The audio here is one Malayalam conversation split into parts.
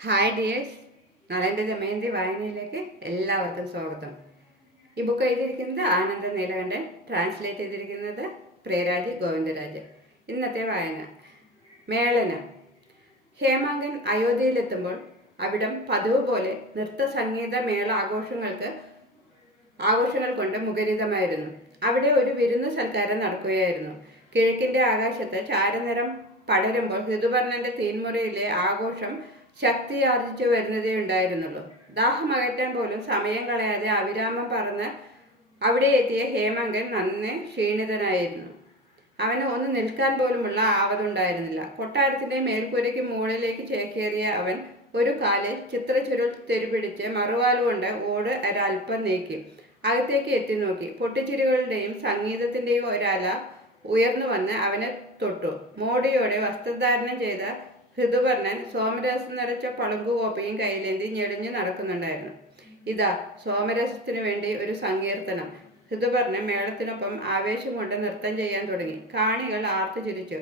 ഹായ് ഡിയേഴ്സ് നളന്റെ ദമയന്തി വായനയിലേക്ക് എല്ലാവർക്കും സ്വാഗതം. ഈ ബുക്ക് എഴുതിയിരിക്കുന്നത് ആനന്ദ നീലകണ്ഠൻ. ട്രാൻസ്ലേറ്റ് ചെയ്തിരിക്കുന്നത് പ്രേരാജ് ഗോവിന്ദരാജ് ഇന്നത്തെ വായന. മേളനം. ഹേമാങ്കൻ അയോധ്യയിലെത്തുമ്പോൾ അവിടം പതിവ് പോലെ നൃത്ത സംഗീത മേള ആഘോഷങ്ങൾക്ക് ആഘോഷങ്ങൾ കൊണ്ട് മുഖരിതമായിരുന്നു. അവിടെ ഒരു വിരുന്ന് സൽക്കാരം നടക്കുകയായിരുന്നു. കിഴക്കിന്റെ ആകാശത്ത് ചാരനിറം പടരുമ്പോൾ ഋതുപർണന്റെ തീൻമുറയിലെ ആഘോഷം ശക്തി ആർജിച്ചു വരുന്നതേ ഉണ്ടായിരുന്നുള്ളൂ. ദാഹം അകറ്റാൻ പോലും സമയം കളയാതെ അവിരാമം പറന്ന് അവിടെ എത്തിയ ഹേമങ്കൻ നന്നെ ക്ഷീണിതനായിരുന്നു. അവന് ഒന്ന് നിൽക്കാൻ പോലുമുള്ള ആവതുണ്ടായിരുന്നില്ല. കൊട്ടാരത്തിന്റെ മേൽക്കൂരയ്ക്ക് മുകളിലേക്ക് ചേക്കേറിയ അവൻ ഒരു കാൽ ചിത്രചുരുൾ തെരുപിടിച്ച് മറുവാലുകൊണ്ട് ഓട് ഒരൽപ്പം നീക്കി. അകത്തേക്ക് എത്തി നോക്കി. പൊട്ടിച്ചിരികളുടെയും സംഗീതത്തിന്റെയും ഒരല ഉയർന്നു വന്ന് അവനെ തൊട്ടു. മോടിയോടെ വസ്ത്രധാരണം ചെയ്ത ഋതുപർണൻ സോമരസം നിറച്ച പളുങ്കു കോപ്പയും കയ്യിലേന്തി ഞെടിഞ്ഞു നടക്കുന്നുണ്ടായിരുന്നു. ഇതാ സോമരസത്തിനു വേണ്ടി ഒരു സങ്കീർത്തനം. ഋതുപർണൻ മേളത്തിനൊപ്പം ആവേശം കൊണ്ട് നൃത്തം ചെയ്യാൻ തുടങ്ങി. കാണികൾ ആർത്തു ചിരിച്ചു.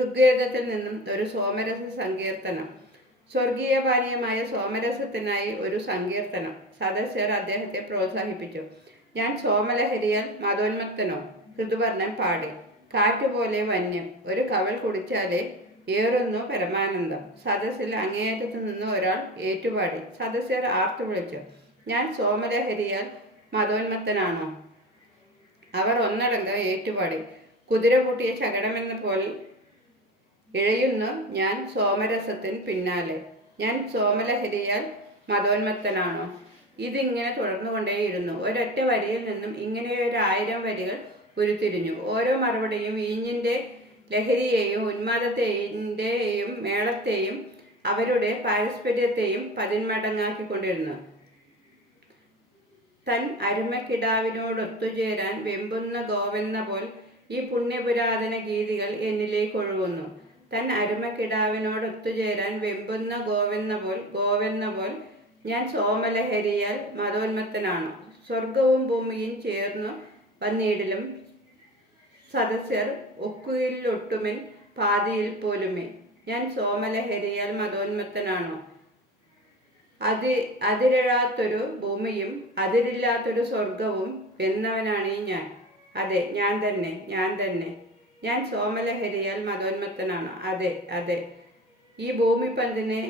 ഋഗ്വേദത്തിൽ നിന്നും ഒരു സോമരസ സങ്കീർത്തനം. സ്വർഗീയ പാനീയമായ സോമരസത്തിനായി ഒരു സങ്കീർത്തനം. സദസ്യർ അദ്ദേഹത്തെ പ്രോത്സാഹിപ്പിച്ചു. ഞാൻ സോമലഹരിയാൽ മതോന്മത്തനോ? ഋതുപർണൻ പാടി. കാറ്റുപോലെ വന്യം. ഒരു കവൽ കുടിച്ചാലേ ഏറുന്നു പരമാനന്ദം. സദസ്സിൽ അങ്ങേയറ്റത്ത് നിന്ന് ഒരാൾ ഏറ്റുപാടി. സദസ്യർ ആർത്തു വിളിച്ചു. ഞാൻ സോമലഹരിയാൽ മതോന്മത്തനാണോ? അവർ ഒന്നടങ്കം ഏറ്റുപാടി. കുതിര പൂട്ടിയ ശകടമെന്ന പോലെ ഇഴയുന്നു ഞാൻ സോമരസത്തിന് പിന്നാലെ. ഞാൻ സോമലഹരിയാൽ മതോന്മത്തനാണോ? ഇതിങ്ങനെ തുടർന്നുകൊണ്ടേയിരുന്നു. ഒരൊറ്റ വരിയിൽ നിന്നും ഇങ്ങനെ ആയിരം വരികൾ ഉരുത്തിരിഞ്ഞു. ഓരോ മറുപടിയും വീഞ്ഞിന്റെ ലഹരിയെയും ഉന്മാദത്തെയും മേളത്തെയും അവരുടെ പാരസ്പര്യത്തെയും പതിന്മടങ്ങാക്കിക്കൊണ്ടിരുന്നു. തൻ അരുമക്കിടാവിനോടൊത്തുചേരാൻ വെമ്പുന്ന ഗോവെന്ന പോൽ ഈ പുണ്യപുരാതന ഗീതികൾ എന്നിലേക്ക് ഒഴുകുന്നു തൻ അരുമക്കിടാവിനോടൊത്തുചേരാൻ വെമ്പുന്ന ഗോവെന്ന പോൽ ഗോവെന്ന പോൽ ഞാൻ സോമലഹരിയാൽ മതോന്മത്തനാണ്. സ്വർഗവും ഭൂമിയും ചേർന്നു വന്നിടിലും സദസ്യർ ഒക്കുയിലൊട്ടുമെൻ പാതിയിൽ പോലുമേ. ഞാൻ സോമലഹരിയാൽ മതോന്മത്തനാണോ? അതി അതിരഴാത്തൊരു ഭൂമിയും അതിരില്ലാത്തൊരു സ്വർഗവും വെന്നവനാണ് ഈ ഞാൻ. അതെ ഞാൻ തന്നെ ഞാൻ തന്നെ. ഞാൻ സോമലഹരിയാൽ മതോന്മത്തനാണ്. അതെ അതെ. ഈ ഭൂമി പന്തിനെ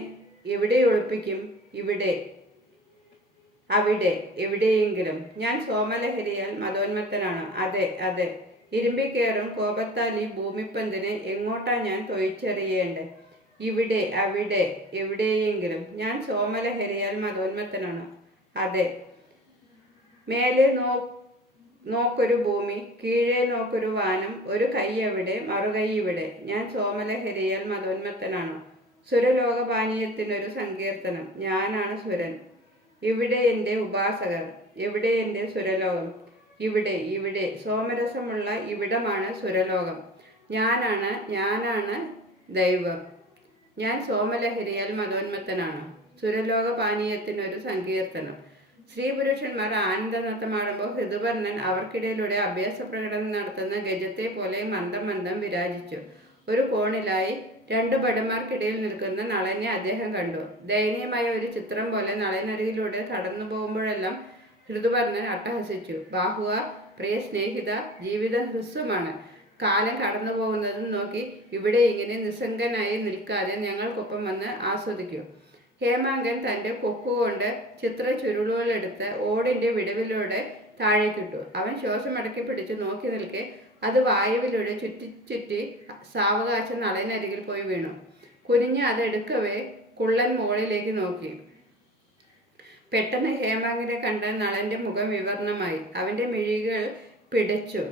എവിടെ ഒളിപ്പിക്കും? ഇവിടെ. അവിടെ എവിടെയെങ്കിലും. ഞാൻ സോമലഹരിയാൽ മതോന്മത്തനാണ്. അതെ അതെ. ഇരുമ്പിക്കേറും കോപത്താൽ ഈ ഭൂമിപ്പന്തിനെ എങ്ങോട്ടാ ഞാൻ തൊഴിച്ചെറിയേണ്ടേ? ഇവിടെ അവിടെ എവിടെയെങ്കിലും ഞാൻ സോമലഹരിയാൽ മതോന്മത്തനാണ്? അതെ. മേലെ നോ നോക്കൊരു ഭൂമി കീഴേ നോക്കൊരു വാനം ഒരു കൈ എവിടെ മറുകൈ ഇവിടെ. ഞാൻ സോമലഹരിയാൽ മതോന്മത്തനാണ്? സുരലോകപാനീയത്തിനൊരു സങ്കീർത്തനം. ഞാനാണ് സുരൻ. ഇവിടെ എന്റെ ഉപാസകർ. എവിടെ എന്റെ സുരലോകം. ഇവിടെ ഇവിടെ. സോമരസമുള്ള ഇവിടമാണ് സുരലോകം ഞാനാണ് ഞാനാണ് ദൈവം. ഞാൻ സോമലഹരിയാൽ മതോന്മത്തനാണ്. സുരലോക പാനീയത്തിനൊരു സങ്കീർത്തനം. സ്ത്രീ പുരുഷന്മാർ ആനന്ദ നൃത്തമാടുമ്പോൾ ഋതുവർണൻ അവർക്കിടയിലൂടെ അഭ്യാസ പ്രകടനം നടത്തുന്ന ഗജത്തെ പോലെ മന്ദം മന്ദം വിരാജിച്ചു. ഒരു കോണിലായി രണ്ട് ഭടന്മാർക്കിടയിൽ നിൽക്കുന്ന നളനെ അദ്ദേഹം കണ്ടു. ദയനീയമായ ഒരു ചിത്രം പോലെ നളനരികിലൂടെ കടന്നു പോകുമ്പോഴെല്ലാം ഋതുവർണൻ അട്ടഹസിച്ചു. ബാഹുവ പ്രിയ സ്നേഹിത ജീവിതം ഹ്രസ്വമാണ്. കാലം കടന്നു പോകുന്നതും നോക്കി ഇവിടെ ഇങ്ങനെ നിസ്സംഗനായി നിൽക്കാതെ ഞങ്ങൾക്കൊപ്പം വന്ന് ആസ്വദിക്കൂ. ഹേമാങ്കൻ തന്റെ കൊക്കുകൊണ്ട് ചിത്ര ചുരുളുകളെടുത്ത് ഓടിന്റെ വിടവിലൂടെ താഴേക്കിട്ടു. അവൻ ശ്വാസമടക്കി പിടിച്ച് നോക്കി നിൽക്കെ അത് വായുവിലൂടെ ചുറ്റി ചുറ്റി സാവകാശം നളനരികിൽ പോയി വീണു. കുനിഞ്ഞ് അതെടുക്കവേ കുള്ളൻ മുകളിലേക്ക് നോക്കി. പെട്ടെന്ന് ഹേമാങ്കിനെ കണ്ട നളന്റെ മുഖം വിവർണമായി. അവന്റെ മിഴികൾ പിടച്ചു.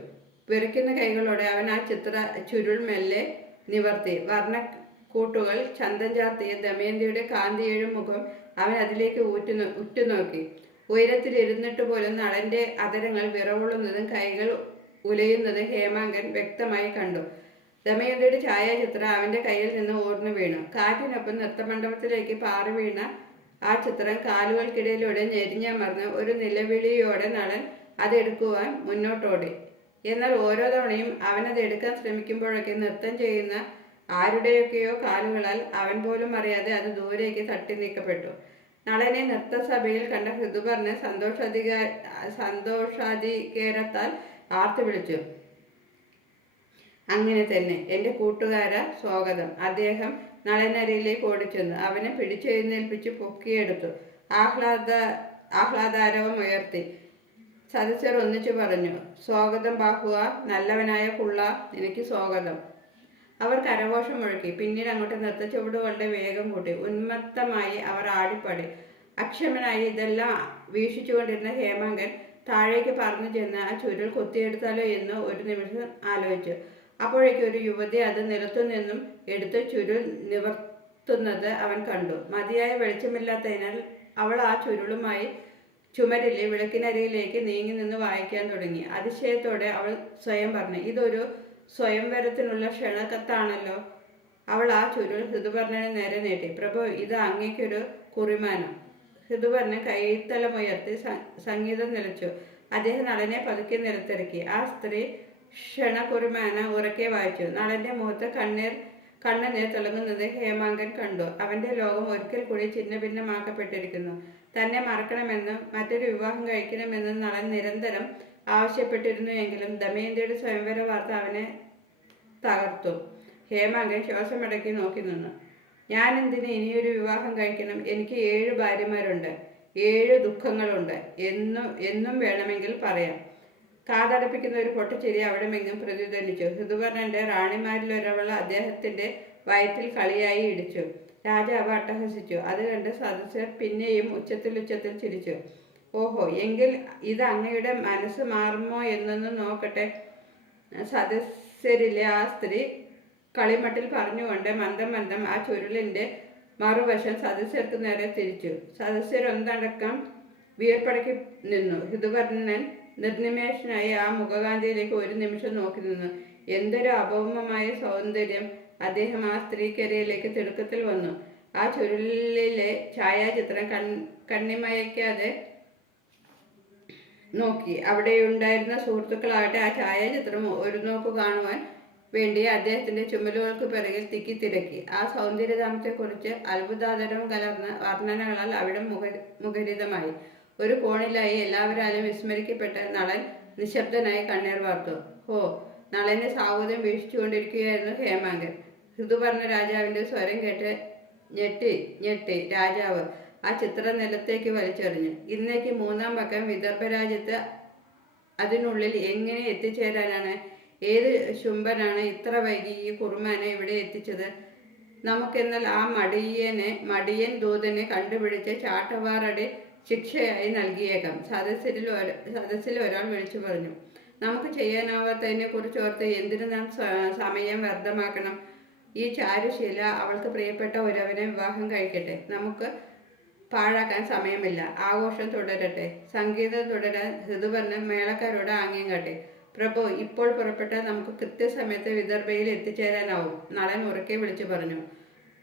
വിറയ്ക്കുന്ന കൈകളോടെ അവൻ ആ ചിത്ര ചുരുൾ മെല്ലെ നിവർത്തി. വർണ കൂട്ടുകൾ ചന്തം ചാർത്തിയ ദമയന്തിയുടെ കാന്തിയേഴും മുഖം അവൻ അതിലേക്ക് ഊറ്റു ഉറ്റുനോക്കി. ഉയരത്തിൽ ഇരുന്നിട്ട് പോലും നളന്റെ അതരങ്ങൾ വിറവുള്ളുന്നതും കൈകൾ ഉലയുന്നതും ഹേമാങ്കൻ വ്യക്തമായി കണ്ടു. ദമയന്തിയുടെ ഛായാചിത്രം അവന്റെ കയ്യിൽ നിന്ന് ഓർന്നു വീണു. കാറ്റിനൊപ്പം നൃത്തമണ്ഡപത്തിലേക്ക് പാറി വീണ ആ ചിത്രം കാലുകൾക്കിടയിലൂടെ ഞെരിഞ്ഞമർന്ന് ഒരു നിലവിളിയോടെ നടൻ അതെടുക്കുവാൻ മുന്നോട്ടോടി. എന്നാൽ ഓരോ തവണയും അവനത് എടുക്കാൻ ശ്രമിക്കുമ്പോഴൊക്കെ നൃത്തം ചെയ്യുന്ന ആരുടെയൊക്കെയോ കാലുകളാൽ അവൻ പോലും അറിയാതെ അത് ദൂരേക്ക് തട്ടി നീക്കപ്പെട്ടു. നളനെ നൃത്തസഭയിൽ കണ്ട ഹൃദുപറിന് സന്തോഷാധിക സന്തോഷാധികേരത്താൽ ആർത്തു വിളിച്ചു. അങ്ങനെ തന്നെ. എന്റെ കൂട്ടുകാര സ്വാഗതം. അദ്ദേഹം നളനരിയിലേക്ക് ഓടിച്ചെന്നു. അവനെ പിടിച്ചെഴുന്നേൽപ്പിച്ച് പൊക്കിയെടുത്തു. ആഹ്ലാദ ആഹ്ലാദാരവം ഉയർത്തി. സദസ്യർ ഒന്നിച്ചു പറഞ്ഞു സ്വാഗതം ബാഹുവ നല്ലവനായ കുള്ള എനിക്ക് സ്വാഗതം. അവർ കരഘോഷം മുഴക്കി. പിന്നീട് അങ്ങോട്ട് നൃത്തച്ചുവടുകളുടെ വേഗം കൂട്ടി. ഉന്മത്തമായി അവർ ആടിപ്പാടി. അക്ഷമനായി ഇതെല്ലാം വീക്ഷിച്ചുകൊണ്ടിരുന്ന ഹേമാങ്കൻ താഴേക്ക് പറഞ്ഞു ചെന്ന് ആ ചുരുൾ കൊത്തിയെടുത്താലോ എന്ന് ഒരു നിമിഷം ആലോചിച്ചു. അപ്പോഴേക്കും ഒരു യുവതി അത് നിലത്തു നിന്നും എടുത്ത് ചുരുൾ നിവർത്തുന്നത് അവൻ കണ്ടു. മതിയായ വെളിച്ചമില്ലാത്തതിനാൽ അവൾ ആ ചുരുളുമായി ചുമരിലെ വിളക്കിനരിയിലേക്ക് നീങ്ങി നിന്ന് വായിക്കാൻ തുടങ്ങി. അതിശയത്തോടെ അവൾ സ്വയം പറഞ്ഞു ഇതൊരു സ്വയംവരത്തിനുള്ള ക്ഷണക്കത്താണല്ലോ അവൾ ആ ചുരുൾ ഋതുപർണന് നേരെ നീട്ടി. പ്രഭു ഇത് അങ്ങേക്കൊരു കുറിമാനം. ഋതുപർണൻ കൈത്തലമുയർത്തി സംഗീതം നിലച്ചു. അദ്ദേഹം നളനെ പതുക്കെ നിലത്തിറക്കി. ആ സ്ത്രീ ക്ഷണകുറിമാന ഉറക്കെ വായിച്ചു. നളന്റെ മുഖത്ത് കണ്ണീർ കണ്ണനെ തിളങ്ങുന്നത് ഹേമാങ്കൻ കണ്ടു. അവന്റെ ലോകം ഒരിക്കൽ കൂടി ഛിന്ന ഭിന്നമാക്കപ്പെട്ടിരിക്കുന്നു തന്നെ മറക്കണമെന്നും മറ്റൊരു വിവാഹം കഴിക്കണമെന്നും നളൻ നിരന്തരം ആവശ്യപ്പെട്ടിരുന്നു എങ്കിലും ദമയന്തിയുടെ സ്വയംവര വാർത്ത അവനെ തകർത്തു. ഹേമാങ്കൻ ശ്വാസമടക്കി നോക്കി നിന്നു. ഞാൻ എന്തിന് ഇനിയൊരു വിവാഹം കഴിക്കണം? എനിക്ക് ഏഴ് ഭാര്യമാരുണ്ട്. ഏഴ് ദുഃഖങ്ങളുണ്ട്. എന്നും എന്നും വേണമെങ്കിൽ പറയാം. കാതടപ്പിക്കുന്ന ഒരു പൊട്ടിച്ചിരി അവിടെ മെങ്ങും പ്രതിധ്വനിച്ചു റാണിമാരിൽ ഒരാൾ അദ്ദേഹത്തിന്റെ വയറ്റിൽ കളിയായി ഇടിച്ചു. രാജാവ് അട്ടഹസിച്ചു. അത് കണ്ട് സദസ്യർ പിന്നെയും ഉച്ചത്തിൽ ഉച്ചത്തിൽ ചിരിച്ചു. ഓഹോ എങ്കിൽ ഇത് അങ്ങയുടെ മനസ്സ് മാറുമോ എന്നൊന്ന് നോക്കട്ടെ. സദസ്യരിലെ ആ സ്ത്രീ കളിമട്ടിൽ പറഞ്ഞുകൊണ്ട് മന്ദം മന്ദം ആ ചുരുളിന്റെ മറുവശം സദസ്യർക്ക് നേരെ തിരിച്ചു. സദസ്യരൊന്നടക്കം വിയർപ്പടക്കി നിന്നു. ഋതുവർണൻ നിർനിമേഷനായി ആ മുഖകാന്തിയിലേക്ക് ഒരു നിമിഷം നോക്കി നിന്നു. എന്തൊരു അഭൗമമായ സൗന്ദര്യം അദ്ദേഹം ആ സ്ത്രീക്കരയിലേക്ക് തിടുക്കത്തിൽ വന്നു. ആ ചുരുളിലെ ഛായാചിത്രം കൺ കണ്ണിമയക്കാതെ നോക്കി. അവിടെയുണ്ടായിരുന്ന സുഹൃത്തുക്കളാകട്ടെ ആ ഛായാചിത്രം ഒരു നോക്ക് കാണുവാൻ വേണ്ടി അദ്ദേഹത്തിന്റെ ചുമലുകൾക്ക് പിറകിൽ തിക്കി തിരക്കി. ആ സൗന്ദര്യധാമത്തെക്കുറിച്ച് അത്ഭുതാതരം കലർന്ന വർണനകളാൽ അവിടെ മുഖ മുഖരിതമായി. ഒരു കോണിലായി എല്ലാവരാലും വിസ്മരിക്കപ്പെട്ട നളൻ നിശബ്ദനായി കണ്ണീർ വാർത്തു. ഹോ നളനെ സാഹോദ്യം വീക്ഷിച്ചുകൊണ്ടിരിക്കുകയായിരുന്നു ഹേമാങ്കൻ ഋതു പറഞ്ഞ രാജാവിന്റെ സ്വരം കേട്ട് ഞെട്ടി ഞെട്ടി രാജാവ് ആ ചിത്രം നിലത്തേക്ക് വലിച്ചെറിഞ്ഞു. ഇന്നേക്ക് മൂന്നാം പക്കം വിദർഭ രാജ്യത്ത് അതിനുള്ളിൽ എങ്ങനെ എത്തിച്ചേരാനാണ്? ഏത് ശുംഭനാണ് ഇത്ര വൈകി ഈ കുറുമാനെ ഇവിടെ എത്തിച്ചത്? നമുക്കെന്നാൽ ആ മടിയനെ മടിയൻ ദൂതനെ കണ്ടുപിടിച്ച് ചാട്ടവാറടി ശിക്ഷയായി നൽകിയേക്കാം. സദസ്സിൽ സദസ്സിൽ ഒരാൾ വിളിച്ചു പറഞ്ഞു നമുക്ക് ചെയ്യാനാവാത്തതിനെ കുറിച്ച് ഓർത്ത് എന്തിനു നാം സമയം വ്യർത്ഥമാക്കണം? ഈ ചാരുശീല അവൾക്ക് പ്രിയപ്പെട്ട ഒരുവനെ വിവാഹം കഴിക്കട്ടെ. നമുക്ക് പാഴാക്കാൻ സമയമില്ല. ആഘോഷം തുടരട്ടെ. സംഗീതം തുടരാൻ ഋതുവർണൻ മേളക്കാരോട് ആംഗ്യം കാട്ടെ. പ്രഭു ഇപ്പോൾ പുറപ്പെട്ടാൽ നമുക്ക് കൃത്യസമയത്ത് വിദർഭയിൽ എത്തിച്ചേരാനാവും. നളൻ ഉറക്കെ വിളിച്ചു പറഞ്ഞു.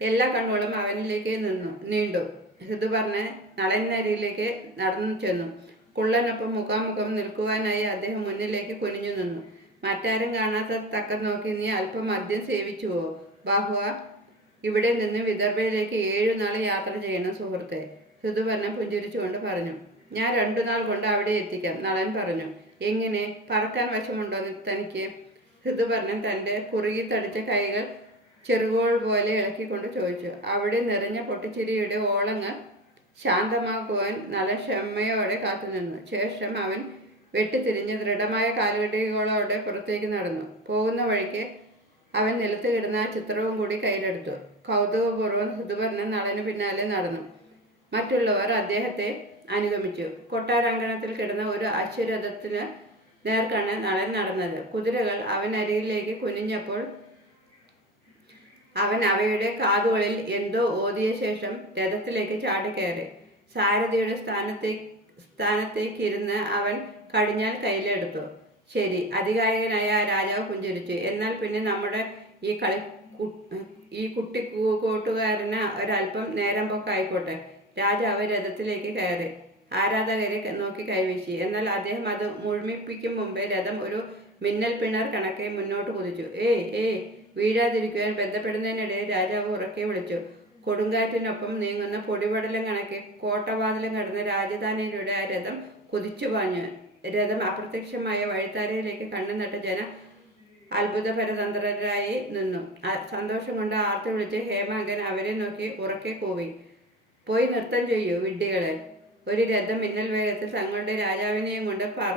എല്ലാ കണ്ണുകളും അവനിലേക്ക് നിന്നു. നീണ്ടു. ഋതുവർണൻ നളനരിയിലേക്ക് നടന്നു ചെന്നു. കുള്ളനൊപ്പം മുഖാമുഖം നിൽക്കുവാനായി അദ്ദേഹം മുന്നിലേക്ക് കുനിഞ്ഞു നിന്നു. മറ്റാരും കാണാത്ത തക്കം നോക്കി നീ അല്പം മദ്യം സേവിച്ചുവോ? ബാഹുവ ഇവിടെ നിന്ന് വിദർഭയിലേക്ക് ഏഴു നാൾ യാത്ര ചെയ്യണം സുഹൃത്തെ ഋതുവർണൻ പുഞ്ചിരിച്ചുകൊണ്ട് പറഞ്ഞു. ഞാൻ രണ്ടു നാൾ കൊണ്ട് അവിടെ എത്തിക്കാം നളൻ പറഞ്ഞു. എങ്ങനെ? പറക്കാൻ വശമുണ്ടോ തനിക്ക്? ഋതുപർണൻ തന്റെ കുറുകി തടിച്ച കൈകൾ ചെറുകോൾ പോലെ ഇളക്കിക്കൊണ്ട് ചോദിച്ചു. അവിടെ നിറഞ്ഞ പൊട്ടിച്ചിരിയുടെ ഓളങ്ങൾ ശാന്തമാക്കുവാൻ നല്ല ക്ഷമയോടെ കാത്തുനിന്നു. ശേഷം അവൻ വെട്ടിത്തിരിഞ്ഞ് ദൃഢമായ കാലുകടികളോടെ പുറത്തേക്ക് നടന്നു. പോകുന്ന വഴിക്ക് അവൻ നിലത്ത് കിടന്ന ചിത്രവും കൂടി കയ്യിലെടുത്തു. കൗതുകപൂർവം ഋതുവർണൻ നളന് പിന്നാലെ നടന്നു. മറ്റുള്ളവർ അദ്ദേഹത്തെ അനുഗമിച്ചു. കൊട്ടാരാങ്കണത്തിൽ കിടന്ന ഒരു അശ്വരഥത്തിന് നേർക്കാണ് നളൻ നടന്നത്. കുതിരകൾ അവൻ അരികിലേക്ക് കുനിഞ്ഞപ്പോൾ അവൻ അവയുടെ കാതുകളിൽ എന്തോ ഓതിയ ശേഷം രഥത്തിലേക്ക് ചാടിക്കയറി. സാരഥിയുടെ സ്ഥാനത്തേ സ്ഥാനത്തേക്ക് ഇരുന്ന് അവൻ കടിഞ്ഞാൽ കയ്യിലെടുത്തു. ശരി അധികാരികനായ രാജാവ് പുഞ്ചിരിച്ചു. എന്നാൽ പിന്നെ നമ്മുടെ ഈ കളി ഈ കുട്ടി കൂട്ടുകാരന് ഒരല്പം നേരം പൊക്കായിക്കോട്ടെ. രാജാവ് രഥത്തിലേക്ക് കയറി. ആരാധകരെ നോക്കി കൈവീശി. എന്നാൽ അദ്ദേഹം അത് മുഴുമിപ്പിക്കും മുമ്പേ രഥം ഒരു മിന്നൽ പിണർ കണക്കെ മുന്നോട്ട് കുതിച്ചു. ഏയ് ഏയ് വീഴാതിരിക്കുവാൻ ബന്ധപ്പെടുന്നതിനിടയിൽ രാജാവ് ഉറക്കെ വിളിച്ചു കൊടുങ്കാറ്റിനൊപ്പം നീങ്ങുന്ന പൊടിപടലം കണക്കെ കോട്ടവാതിലും കടന്ന് രാജധാനിയിലൂടെ ആ രഥം കുതിച്ചു പാഞ്ഞു രഥം അപ്രത്യക്ഷമായ വഴിത്താരയിലേക്ക് കണ്ണു നട്ട ജനം അത്ഭുതപരതന്ത്രരായി നിന്നു സന്തോഷം കൊണ്ട് ആർത്തു വിളിച്ച് ഹേമാങ്കൻ അവരെ നോക്കി ഉറക്കെ കൂവി പോയി നൃത്തം ചെയ്യൂ വിഡ്ഢികളെ ഒരു രഥം മിന്നൽ വേഗത്തിൽ തങ്ങളുടെ രാജാവിനെയും കൊണ്ട് പറ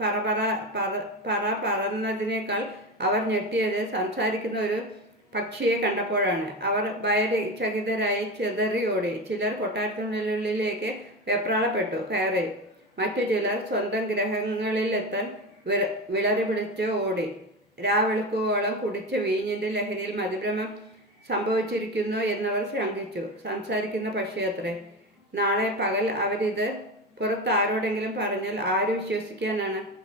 പറ പറ പറ പറന്നതിനേക്കാൾ അവർ ഞെട്ടിയത് സംസാരിക്കുന്ന ഒരു പക്ഷിയെ കണ്ടപ്പോഴാണ്. അവർ ഭയചകിതരായി ചിതറിയോടി. ചിലർ കൊട്ടാരത്തിനുള്ളിലേക്ക് വെപ്രാളപ്പെട്ടു കയറി. മറ്റു ചിലർ സ്വന്തം ഗ്രഹങ്ങളിലെത്താൻ വിളറി പിടിച്ച് ഓടി. രാവെളുക്കുവോളം കുടിച്ച വീഞ്ഞിന്റെ ലഹരിയിൽ മതിഭ്രമം സംഭവിച്ചിരിക്കുന്നു എന്നവർ ശങ്കിച്ചു. സംസാരിക്കുന്ന പക്ഷിയത്രേ നാളെ പകൽ അവരിത് പുറത്ത് ആരോടെങ്കിലും പറഞ്ഞാൽ ആര് വിശ്വസിക്കാനാണ്?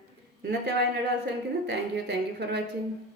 ഇന്നത്തെ വായനയുടെ അവസാനിക്കുന്നു. Thank you thank you for watching